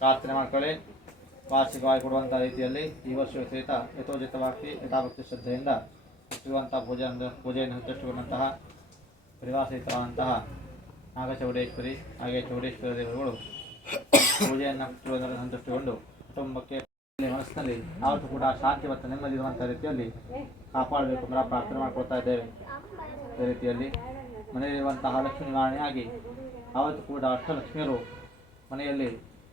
ಪ್ರಾರ್ಥನೆ ಮಾಡ್ಕೊಳ್ಳಿ. ವಾರ್ಷಿಕವಾಗಿ ಕೊಡುವಂಥ ರೀತಿಯಲ್ಲಿ ಈ ವರ್ಷವೂ ಸಹಿತ ಯಥೋಚಿತವಾಗಿ ಯಥಾಭಕ್ತಿ ಶ್ರದ್ಧೆಯಿಂದ ಇರುವಂತಹ ಪೂಜೆಯನ್ನು ಸಂತುಷ್ಟಗೊಂಡಂತಹ ಪರಿವಾಸಹಿತವಾದಂತಹ ನಾಗಚೌಡೇಶ್ವರಿ ಹಾಗೆ ಚೌಡೇಶ್ವರಿ ದೇವರುಗಳು ಪೂಜೆಯನ್ನು ಸಂತುಷ್ಟಗೊಂಡು ಕುಟುಂಬಕ್ಕೆ ಮನಸ್ಸಿನಲ್ಲಿ ಯಾವತ್ತೂ ಕೂಡ ಶಾಂತಿ ಮತ್ತು ನೆಮ್ಮದಿ ಇರುವಂಥ ರೀತಿಯಲ್ಲಿ ಕಾಪಾಡಬೇಕು ಅಂತ ಪ್ರಾರ್ಥನೆ ಮಾಡಿಕೊಳ್ತಾ ಇದ್ದೇವೆ. ಅದೇ ರೀತಿಯಲ್ಲಿ ಮನೆಯಲ್ಲಿರುವಂತಹ ಲಕ್ಷ್ಮೀ ನಿವಾರಣೆಯಾಗಿ ಯಾವತ್ತೂ ಕೂಡ ಅಷ್ಟಲಕ್ಷ್ಮಿಯರು ಮನೆಯಲ್ಲಿ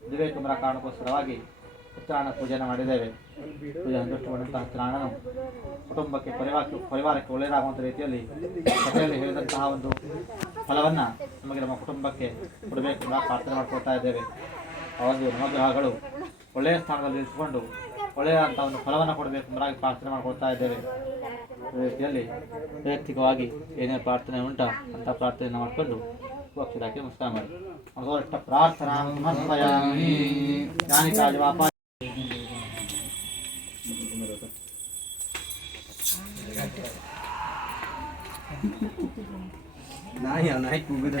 ಇರಬೇಕೆಂಬ ಕಾರಣಕ್ಕೋಸ್ಕರವಾಗಿ ಉತ್ತರಾಯಣ ಪೂಜೆಯನ್ನು ಮಾಡಿದ್ದೇವೆ. ಪೂಜೆ ಸಂತುಷ್ಟಗೊಂಡಂತಹ ಉತ್ತರಾಯಣನು ಕುಟುಂಬಕ್ಕೆ ಪರಿವಾರಕ್ಕೆ ಒಳ್ಳೆಯದಾಗುವಂಥ ರೀತಿಯಲ್ಲಿ ಕಥೆಯಲ್ಲಿ ಹೇಳಿದಂತಹ ಒಂದು ಫಲವನ್ನು ನಮಗೆ ನಮ್ಮ ಕುಟುಂಬಕ್ಕೆ ಕೊಡಬೇಕೆಂಬ ಪ್ರಾರ್ಥನೆ ಮಾಡ್ಕೊಳ್ತಾ ಇದ್ದೇವೆ. ಆ ಒಂದು ನವಗ್ರಹಗಳು ಒಳ್ಳೆಯ ಸ್ಥಾನದಲ್ಲಿ ಇರಿಸಿಕೊಂಡು ಒಳ್ಳೆಯದಂಥ ಒಂದು ಫಲವನ್ನು ಕೊಡಬೇಕೆಂಬುದಾಗಿ ಪ್ರಾರ್ಥನೆ ಮಾಡ್ಕೊಳ್ತಾ ಇದ್ದೇವೆ. ಅದೇ ರೀತಿಯಲ್ಲಿ ವೈಯಕ್ತಿಕವಾಗಿ ಏನೇ ಪ್ರಾರ್ಥನೆ ಉಂಟ ಅಂತ ಪ್ರಾರ್ಥನೆಯನ್ನು ಮಾಡಿಕೊಂಡು ಅಕ್ಷರಕ್ಕೆ ಮುಕ್ತಾಯ ಮಾಡಿ ಅಗೋಷ್ಟ ಪ್ರಾರ್ಥನಾ ಸಮರ್ಪಯಾಮಿ. ಜ್ಞಾನಿಕಾಜವಾಪ ನಾಯಿ ಕೂಗುದ